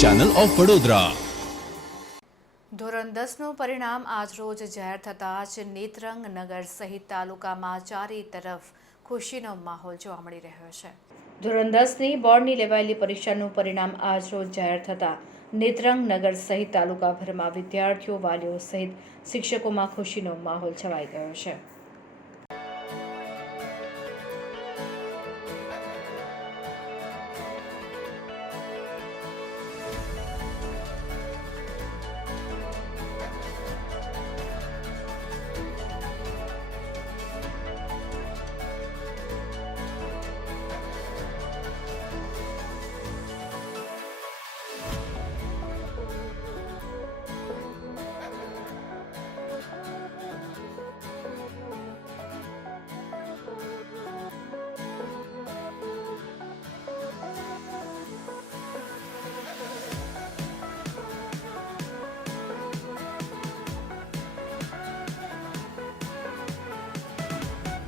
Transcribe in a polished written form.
Channel of Vadodara. ધોરણ 10નું પરિણામ આજરોજ જાહેર થતાં જ નેત્રંગ નગર સહિત તાલુકામાં ચારે તરફ ખુશીનો માહોલ જોવા મળી રહ્યો છે। ધોરણ 10ની બોર્ડની લેવાયેલી પરીક્ષાનું પરિણામ આજરોજ જાહેર થતાં નેત્રંગ નગર સહિત તાલુકાભરમાં વિદ્યાર્થીઓ વાલીઓ સહિત શિક્ષકોમાં ખુશીનો માહોલ છવાઈ ગયો છે।